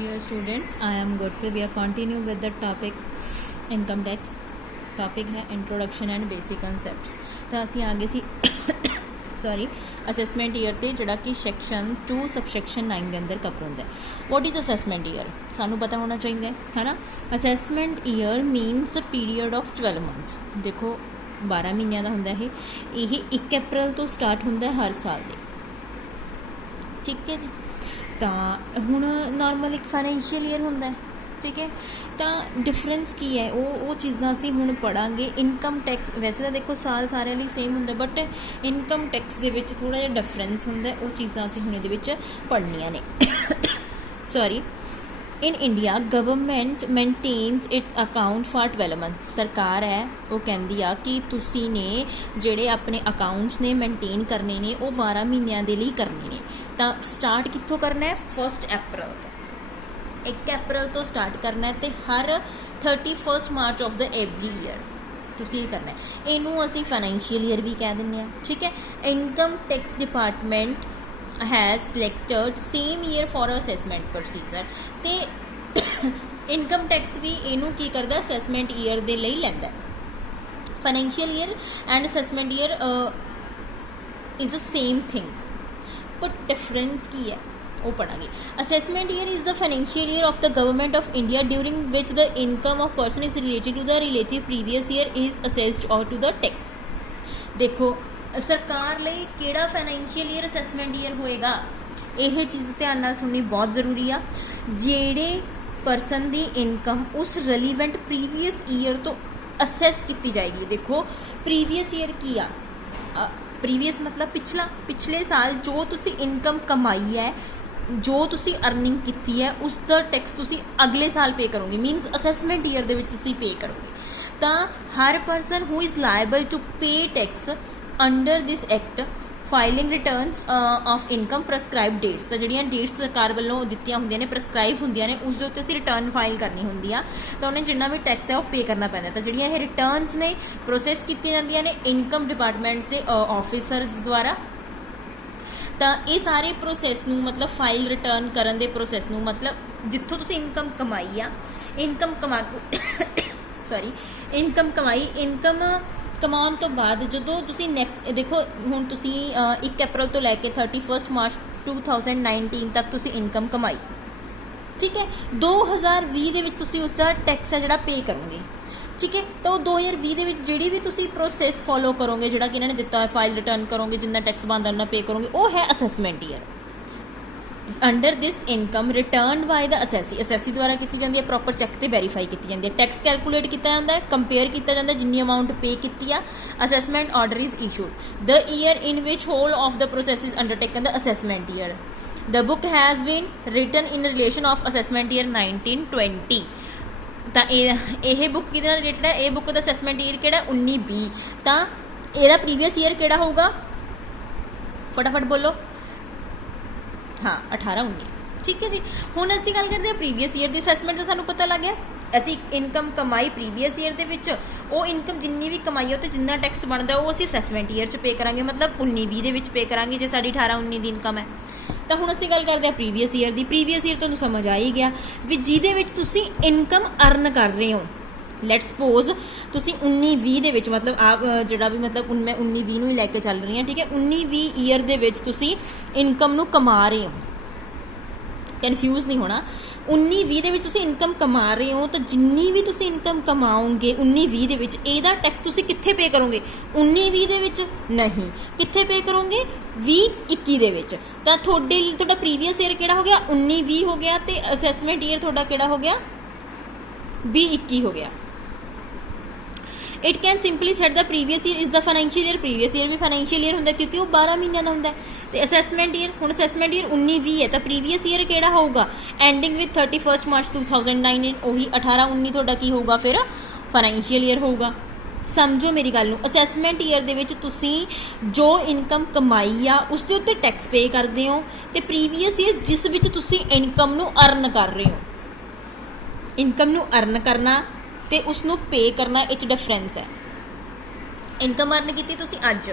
Dear students, I am Gurpreet. We are continuing with the topic income tax. Topic है introduction and basic कंसैप्ट्स। तो असी आ गए सी sorry assessment year ते जिहड़ा कि सैक्शन 2 सबसैक्शन 9 के अंदर कवर होंदा है। व्हाट इज़ असैसमेंट ईयर सानू पता होना चाहिए है ना। Assessment year मीनस a period of 12 months. देखो 12 महीनों का होंदा है। यही 1 अप्रैल तो स्टार्ट होंदा है हर साल दे, ठीक है जी। तो हुण नॉर्मल एक फाइनैंशियल ईयर होंदा है, ठीक है। तो डिफरेंस की है वो चीज़ां असीं हुण पढ़ांगे। इनकम टैक्स वैसे तो देखो साल सारे लिए सेम हुंदा, बट इनकम टैक्स दे विच थोड़ा जिहा डिफरेंस हुंदा, वो चीज़ां असीं हुण इहदे विच पढ़नियां ने। Sorry, in India government maintains its account for 12 months. सरकार है वो कहती आ कि तुसी ने जिहड़े अपने अकाउंट्स ने मेनटेन करने ने वो 12 महीनों के लिए करने ने। तो स्टार्ट कित्थों करना है? 1 अप्रैल तो 1 अप्रैल तो स्टार्ट करना है, तो हर 31 मार्च ऑफ द एवरी ईयर तुसीं करना है। इनू असीं फाइनैंशियल ईयर भी कह दिंदे आ, ठीक है। Income tax department has selected same year for assessment procedure. तो इनकम टैक्स भी इनू की करदा असैसमेंट ईयर दे लई लैंदा। Financial year and assessment year is the same thing, but difference की है वो पढ़ांगे। Assessment year is the financial year of the government of India during which the income of person is related to the relative previous year is assessed और to the tax. देखो सरकार ਲਈ ਕਿਹੜਾ financial year assessment year होएगा, ਇਹ चीज़ ध्यान नाल सुननी बहुत जरूरी आ। ਜਿਹੜੇ परसन की इनकम उस रिलीवेंट प्रीवियस ईयर तो असैस की जाएगी। देखो प्रीवियस ईयर की आ, प्रीवियस मतलब पिछले साल जो तुसी इनकम कमाई है, जो तुसी अर्निंग की है, उसका टैक्स तुसी अगले साल पे करोगे। मीनस असैसमेंट ईयर दे विच तुसी पे करोगे। तो हर person who is liable to pay tax under this act filing returns of income prescribe dates. तो जिहड़ियां डेट्स सरकार वालों दित्तियां हुंदियां ने, प्रस्क्राइब हुंदियां ने, उस दे उत्ते असीं रिटर्न फाइल करनी हुंदी आ। तो उन्हें जिन्ना भी टैक्स है वो पे करना पैंदा। तो जिहड़ियां ये रिटर्नस ने प्रोसैस कीतियां जांदियां ने इनकम डिपार्टमेंट्स के ऑफिसर्स द्वारा। तो ये सारे प्रोसैस नूं मतलब फाइल रिटर्न करन दे प्रोसैस नूं मतलब जित्थों तुसीं इनकम कमाई आ, इनकम कमा सॉरी इनकम कमाई, इनकम कमाउण तो बाद जदों तुसीं नैक्सट देखो हुण तुसीं 1 अप्रैल तो लैके 31 मार्च 2019 तक तुसीं इनकम कमाई, ठीक है। 2020 दे विच तुसीं उसका टैक्स है जिहड़ा पे करोगे, ठीक है। तो 2020 दे विच जिहड़ी भी तुसीं प्रोसैस फॉलो करोगे, जिहड़ा कि इन्होंने दिता है फाइल रिटर्न करोगे, जिन्ना टैक्स बनदा उन्ना पे करोगे, वो है assessment year. Under this income return by the assessee द्वारा की जाती है, प्रॉपर चैक से वेरीफाई की जाती है, टैक्स कैलकुलेट किया जाता है, कंपेयर किया जाता है जिन्नी अमाउंट पे की है। Assessment order is issued the year in which whole of the process is undertaken the assessment year. The book has been written in relation of assessment year 1920। तो यह बुक कि रिलेटेड है, ये बुक का assessment year किहड़ा 1920। तो यदा previous year किहड़ा होगा, फटाफट बोलो। हाँ 18-19, ठीक है जी। हुण असीं गल करते हैं प्रीवियस ईयर की असैसमेंट का। सानूं पता लग गया असीं इनकम कमाई प्रीवियस ईयर दे विच, वो इनकम जिन्नी भी कमाई है तो जिन्ना टैक्स बनता वो असीं असैसमेंट ईयर च पे करांगे, मतलब 19-20 दे विच पे करांगे जे साडी 18-19 की इनकम है। तो हुण असीं गल करते हैं प्रीवियस ईयर की। प्रीवियस ईयर तुहानूं समझ आ ही गया भी जिहदे विच तुसीं इनकम अर्न कर रहे हो। लैट सपोज तुसीं 19-20 दे विच मतलब आप जिहड़ा भी मतलब मैं 19-20 नूं ही लैके चल रही हाँ, ठीक है। 19-20 ईयर दे विच तुसीं इनकम नूं कमा रहे हो, कन्फ्यूज़ नहीं होना। 19-20 दे विच तुसीं इनकम कमा रहे हो, तो जिन्नी भी तुसीं इनकम कमाओगे 19-20 दे विच इहदा टैक्स तुसीं कित्थे पे करोगे? 19-20 दे विच नहीं, कित्थे पे करोगे? 20-21 दे विच। तां तुहाडा प्रीवियस ईयर किहड़ा हो गया? 19-20 हो गया, ते असैसमेंट ईयर तुहाडा किहड़ा हो गया? 20-21 हो गया। It can simply set the previous year is the financial year. Previous year भी फाइनैंशियल ईयर होंदा क्योंकि वो 12 महीनों का होंदा। तो असैसमेंट ईयर हुण असैसमेंट ईयर 19-20 है, तो प्रीवियस ईयर किहड़ा होगा? एंडिंग विद 31 मार्च 2009, वही 18-19 तुहाडा की होगा फिर फाइनैंशियल ईयर होगा। समझो मेरी गल नूं, असैसमेंट ईयर दे विच तुसीं जो इनकम कमाई आ उस दे उत्ते टैक्स पे करदे हो, ते प्रीवियस ईयर जिस विच तुसीं इनकम नूं अर्न कर रहे हो, इनकम नूं अर्न करना ते उसनूं पे करना इच डिफरेंस है। इनकम अर्न की तुसीं अज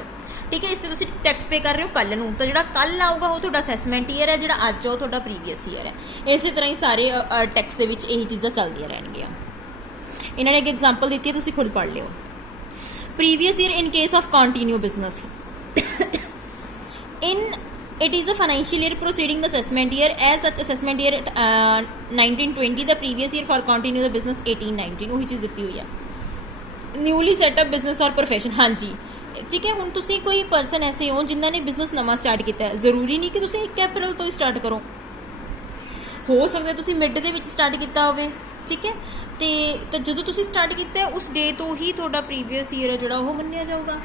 ठीक है। इस ते तुसीं टैक्स पे कर रहे हो कल नूं, तो जिहड़ा कल आऊगा वो तुहाडा असैसमेंट ईयर है, जिहड़ा अज वो तुहाडा प्रीवियस ईयर है। इस तरह ही सारे टैक्स दे विच यही चीज़ां चलदियां रहणगीਆਂ। इन्हां ने एक एग्जाम्पल दित्ती है, तुसीं खुद पढ़ लिओ। Previous year in case of continue business in it is a financial year preceding the assessment year, as such assessment year 1920, the previous year for continue the business 1819 वही चीज़ ਦਿੱਤੀ ਹੋਈ है। न्यूली सैटअप बिजनेस और profession, हाँ जी ठीक है। हुण तुसीं कोई परसन ऐसे हो जिन्हों ने बिजनेस नवा स्टार्ट किया है, जरूरी नहीं कि तुसीं 1 अप्रैल तो ही स्टार्ट करो, हो सकता है तुसीं मिड दे विच स्टार्ट किया होवे, ठीक है। तो जो तुसीं स्टार्ट किया उस डे तो ही तुहाडा प्रीवियस ईयर है जिहड़ा वो मन्निया जाऊगा,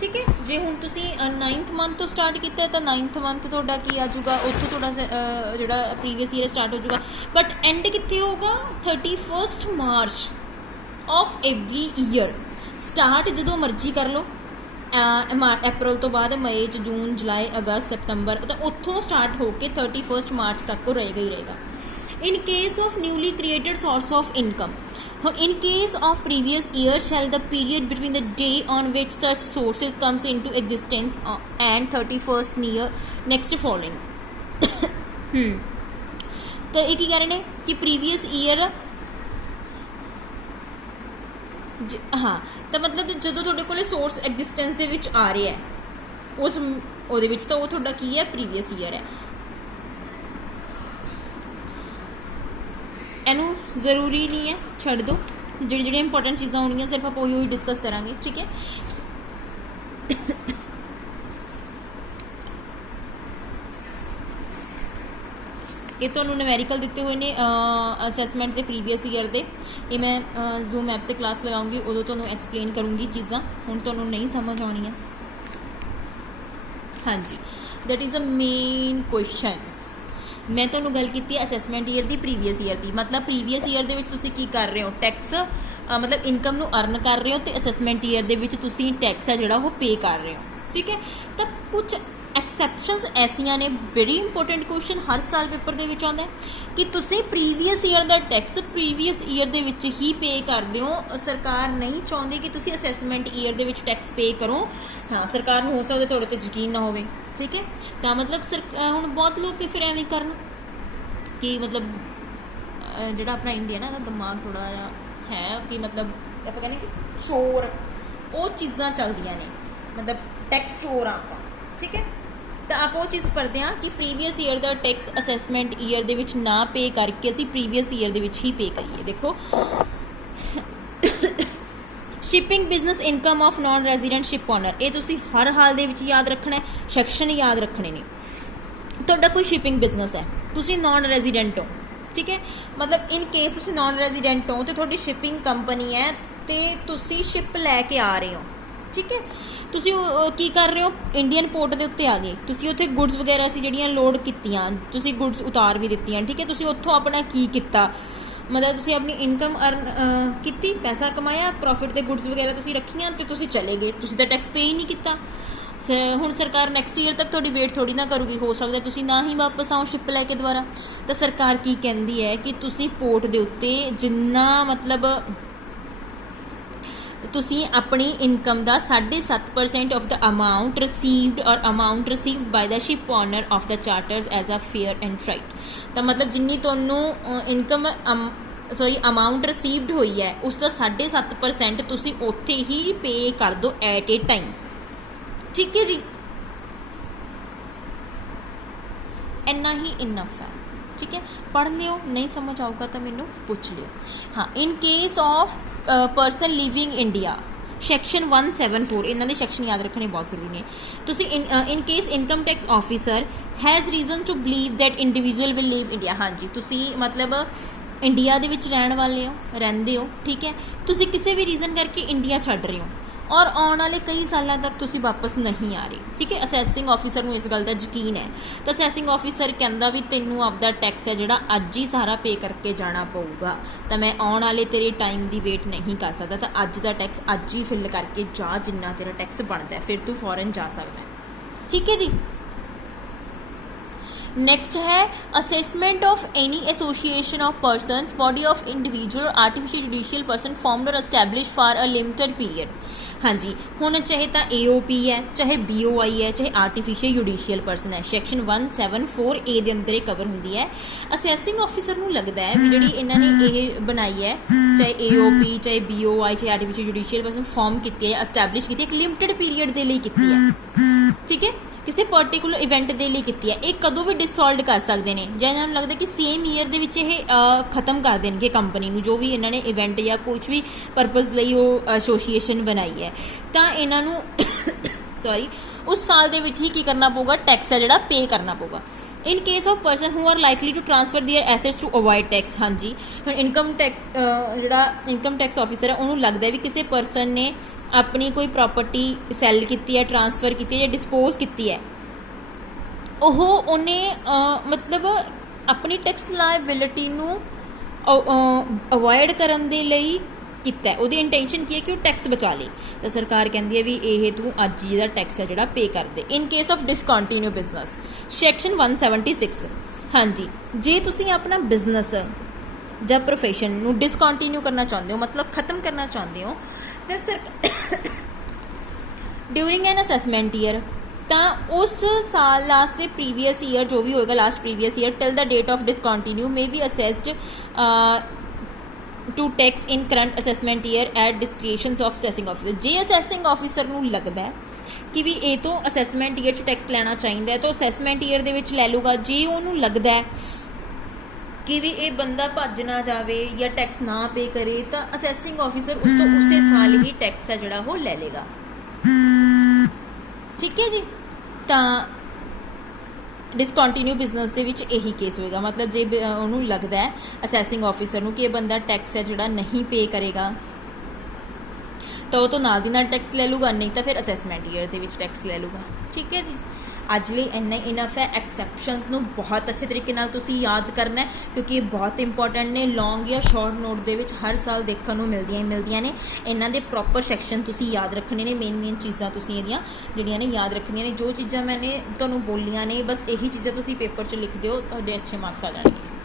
ठीक है। जे हुण तुसीं 9th मंथ तो स्टार्ट किया तो 9th मंथ तुहाडा की आ जाऊगा, उत्थों तुहाडा जिहड़ा प्रीवियस ईयर स्टार्ट हो जाऊगा। बट एंड कित्थे होगा? 31 मार्च ऑफ एवरी ईयर। स्टार्ट जो मर्जी कर लो, अप्रैल तो बाद मई जून जुलाई अगस्त सितंबर, तो उत्थों स्टार्ट होकर 31 मार्च तक वो रहेगा ही रहेगा। इन case of newly created source of income, in case of previous year shall the period between the day on which such sources comes into existence and 31st year next following तो एक ही कारण है कि प्रीवियस ईयर हाँ, तो मतलब जो थोड़े को सोर्स एग्जिस्टेंस दे विच आ रहा है उस ਉਹਦੇ ਵਿੱਚ, तो वो थोड़ा की है प्रीवियस ईयर है। इनू जरूरी नहीं है, छड़ दो, जी इंपॉर्टेंट चीज़ा होनी सिर्फ आप वही डिस्कस करांगे, ठीक है। ये तो न्यूमेरिकल दिते हुए ने असैसमेंट के प्रीवियस ईयर के, ये मैं जूम ऐप पर क्लास लगाऊंगी, उदों तो एक्सप्लेन करूँगी चीज़ा, हुण तो नहीं समझ आनी है। हाँ जी, that is a main question. मैं तो गल की असैसमेंट ईयर की प्रीवियस ईयर की, मतलब प्रीवियस ईयर के की कर रहे हो टैक्स, मतलब इनकम नू अर्न कर रहे हो, तो असैसमेंट ईयर के टैक्स है जोड़ा वो पे कर रहे हो, ठीक है। तो कुछ एक्सैप्शनस ऐसिया ने, वेरी इंपोर्टेंट क्वेश्चन हर साल पेपर के आता है कि तुसी प्रीवियस ईयर का टैक्स प्रीवियस ईयर के ही पे करते हो। सरकार नहीं चाहती कि तुसी असैसमेंट ईयर के टैक्स पे करो। हाँ, सरकार हो सकता थोड़े तो यकीन ना हो, ठीक है। तो मतलब हुण बहुत लोग फिर एवं करन कि मतलब जिहड़ा अपना इंडिया ना दिमाग थोड़ा है कि मतलब आप कहने कि चोर वो चीज़ां चलदियां ने, मतलब टैक्स चोर आप, ठीक है। तो आप वो चीज़ करते हैं कि प्रीवियस ईयर का टैक्स असैसमेंट ईयर दे विच ना पे करके असीं प्रीवियस ईयर दे विच ही पे करिए। देखो shipping business income of non resident ship owner, ये तुसीं हर हाल दे विच याद रखना है, सैक्शन याद रखने ने। तुहाडा कोई शिपिंग बिजनेस है, तुसीं नॉन रेजिडेंट हो, ठीक है, मतलब इन केस तुसीं नॉन रेजिडेंट हो तो तुहाडी शिपिंग कंपनी है, तो तुसीं शिप लैके आ रहे हो, ठीक है। तुसीं की कर रहे हो, इंडियन पोर्ट के उत्ते आ गए, तुसीं उत्थे गुड्स वगैरह सी जिहड़ियां लोड कीतियां, तुसीं गुड्स उतार भी दित्तियां, ठीक है। तुसीं उत्थों अपना की किता, मतलब तुसीं अपनी इनकम अर्न की, पैसा कमाया, प्रॉफिट के गुड्स वगैरह तुसीं रखियां, तो तुसीं चले गए, तुसीं तो टैक्स पे ही नहीं किया। हुण सरकार नैक्सट ईयर तक थोड़ी वेट थोड़ी ना करूगी, हो सकता है तुसीं ना ही वापस आओ शिप लैके दोबारा। तो सरकार की कहती है कि तुसीं पोर्ट के उत्ते जिन्ना मतलब तुसीं अपनी इनकम का 7.5% ऑफ द अमाउंट रिसीव्ड और amount received by the ship owner of the charters as a fare and freight. तो मतलब जिन्नी तुहानूं इनकम अमाउंट रिसीव्ड हुई है उसका 7.5% तुसीं उत्थे ही पे कर दो एट ए टाइम, ठीक है जी। इन्ना ही इनफ है, ठीक है। पढ़ लियो, नहीं समझ आऊगा तो मैनू पूछ लियो। हाँ, in case of person living India section 174, इन्होंने सैक्शन याद रखने बहुत जरूरी है। तुसी in case income tax officer has reason to believe that individual will leave India, हाँ जी, तुसी मतलब इंडिया दे विच रहण वाले हो, रहिंदे हो, ठीक है। तुसी किसी भी रीजन करके इंडिया छड्ड रहे हो और आने वाले कई सालों तक तुसी वापस नहीं आ रहे, ठीक है। असैसिंग ऑफिसर को इस गल का यकीन है, तो असैसिंग ऑफिसर कहता भी तेनों आपका टैक्स है जोड़ा अज ही सारा पे करके जाना पऊगा, तो मैं आने वाले तेरे टाइम की वेट नहीं कर सकता, तो अज का टैक्स अज ही फिल करके जा, जिन्ना तेरा टैक्स बनता है, फिर तू फॉरन जा सकता है, ठीक है जी। नेक्स्ट है assessment of any association of persons body of individual artificial judicial person formed or establish for a limited period. हाँ जी, हुण चाहे तो AOP है, चाहे BOI है, चाहे आर्टिफिशियल जुडिशियल पर्सन है, सैक्शन 174A के अंदर कवर होंदी है। असैसिंग ऑफिसर नूं लगता है भी जिहड़ी इन्हां ने ये बनाई है, चाहे AOP, चाहे BOI, चाहे आर्टिफिशियल जुडिशियल पर्सन फॉर्म की है, एस्टैबलिश की एक लिमिटेड पीरियड के लिए की है, ठीक है, किसी पर्टिकुलर इवेंट के लिए की है। एक कदों भी डिसॉल्व कर सकते हैं, ਜਾਂ इन्होंने लगता कि सेम ईयर ਦੇ ਵਿੱਚ ਇਹ खत्म कर देंगे कंपनी ਨੂੰ, जो भी इन्होंने इवेंट या कुछ भी परपज़ ਲਈ ਉਹ एसोसीएशन बनाई है, तो इन्हों सॉरी उस साल ਦੇ ਵਿੱਚ ही की करना पऊगा, टैक्स है जोड़ा पे करना पऊगा। In case of person who are likely to transfer their assets to avoid tax. हाँ जी, हुण इनकम टैक्स जोड़ा इनकम टैक्स ऑफिसर है उन्होंने लगता है भी किसी परसन ने अपनी कोई प्रॉपर्टी सैल की है, ट्रांसफर की है या डिस्पोज की है, उन्हें मतलब अपनी टैक्स लायबिलिटी नूं अवॉइड करन दे लई कीता है, उहदी इंटेंशन की है कि वो टैक्स बचा ले, तो सरकार कहती है भी ये तू अज जिहदा टैक्स है जिहड़ा पे कर दे। In case of discontinue business section 176। हाँ जी, जे तुसीं अपना बिजनेस ਜਾਂ प्रोफेशन नूं डिसकॉन्टीन्यू करना चाहते हो, मतलब खत्म करना चाहते हो, तो सरकार ड्यूरिंग एन असैसमेंट ईयर, तो उस साल लास्ट के प्रीवियस ईयर जो भी होएगा last previous year till the date of discontinue may be assessed to tax in current assessment year at discretion of assessing officer. जे असैसिंग ऑफिसर नूं लगता है कि भी ये तो असैसमेंट ईयर टैक्स लेना चाहिए तो असैसमेंट ईयर दे विच लै लूगा। जे उन्होंने लगता है कि भी ये बंदा भज ना जाए या टैक्स ना पे करे तो असैसिंग ऑफिसर उस तो उस साल ही टैक्स है जोड़ा वो ले लेगा, ठीक है जी। तो डिसकॉन्टीन्यू बिजनेस के विच यही केस होएगा, मतलब जे उन्होंने लगता है असैसिंग ऑफिसर नूं कि ये बंदा टैक्स है जोड़ा नहीं पे करेगा तो वो तो नाल दी नाल टैक्स ले लूगा, नहीं तो फिर असैसमेंट ईयर के विच टैक्स ले लूगा, ठीक है जी। अज लिए इन्ना इनफ है। एक्सैप्शनस नूं बहुत अच्छे तरीके नाल तुसीं याद करना है क्योंकि ये बहुत इंपॉर्टेंट ने, लॉन्ग या शॉर्ट नोट दे विच हर साल देखने को मिलदियां ने। इन्हां दे प्रॉपर सैक्शन तुसीं याद रखने ने, मेन चीज़ां तुसीं इहदियां जिहड़ियां ने याद रखनियां ने। जो चीज़ां मैंने तुहानूं बोलियां ने बस यही चीज़ां तुसीं पेपर 'च लिख दिओ, तुहाडे अच्छे मार्क्स आ जाणगे।